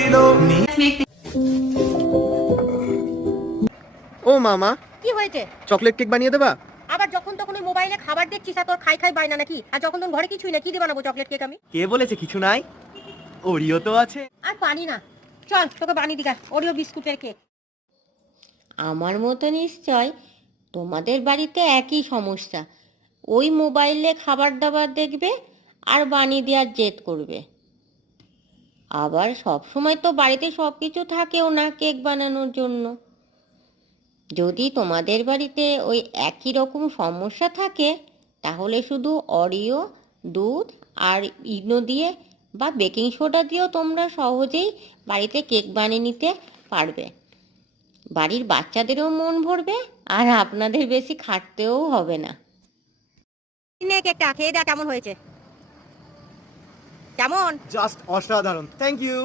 দিল ও মামা, কি হয়েছে? চকলেট কেক বানিয়ে দেবা? আবার যখন তখন ওই মোবাইলে খাবার দেখছিস আর তোর খাই খাই বায়না নাকি? আর যখন তোর ঘরে কিছুই না, কি দিয়ে বানাবো চকলেট কেক আমি? কে বলেছে কিছু নাই? ওরিও তো আছে। আর পারি না, চল তোকে বানিয়ে দিগা ওরিও বিস্কুটের কেক। আমার মতো নিশ্চয় তোমাদের বাড়িতে একই সমস্যা। ওই মোবাইলে খাবার দাবার দেখবে আর বানিয়ে দেওয়ার জেদ করবে। আবার সব সময় তো বাড়িতে সব কিছু থাকেও না কেক বানানোর জন্য। যদি তোমাদের বাড়িতে ওই একই রকম সমস্যা থাকে তাহলে শুধু অরিও, দুধ আর ইনো দিয়ে বা বেকিং সোডা দিয়েও তোমরা সহজেই বাড়িতে কেক বানিয়ে নিতে পারবে। বাড়ির বাচ্চাদেরও মন ভরবে আর আপনাদের বেশি খাটতেও হবে না। নে কেকটা খেয়ে দেখ কেমন হয়েছে। কেমন? জাস্ট অসাধারণ, থ্যাংক ইউ।